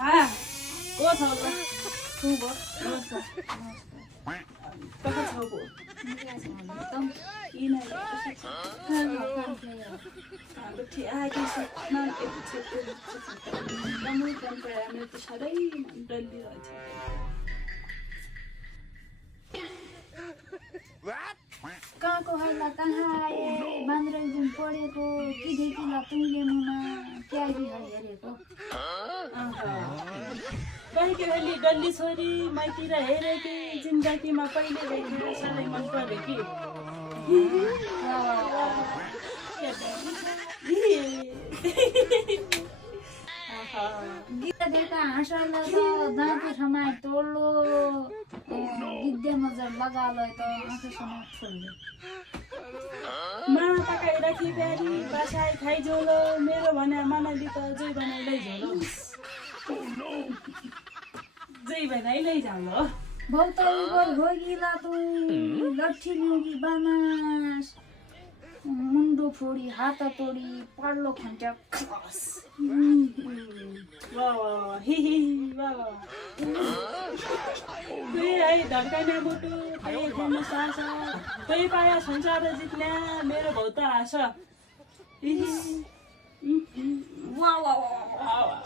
हाँ को छ ल तू भो नमस्कार कहाँ छ भो किन हाम्रो आएकै छ एकदमै हाम्रो त साह्रै डल्ली रहेछ कहाँको हैला कहाँ आए बान्द्रैजुम पढेको कि देखिला तुङले मुना क्यारी हेरेको कहीँको हेली डल्ली छोरी माइतिर हेरेकी जिन्दगीमा पहिले भेटेर साह्रै मन पऱ्यो कि गीता देखा हाँसला त दाँती ठमाई टोलो विद्या नजर लगालो त आँखासँग छोड्यो मा पकाइराखी प्यारी बासाई खाइ झोलो मेरो भने मानली त जै बनाइ लैझोलो जै बनाइ लैझालो बहुतै गल होगिला तु लट्ठी लिउँगी बानास मुन्डो फोडी हात तोडी पड्लो खन्ट्या खस वाह वाह हि हि वाह वाह तुई है धड्काइने मुटु तुई खेल्न सास तुई पाया संसार जित्ने मेरो भौ त हाँस हि हि वाह वाह वाह वाह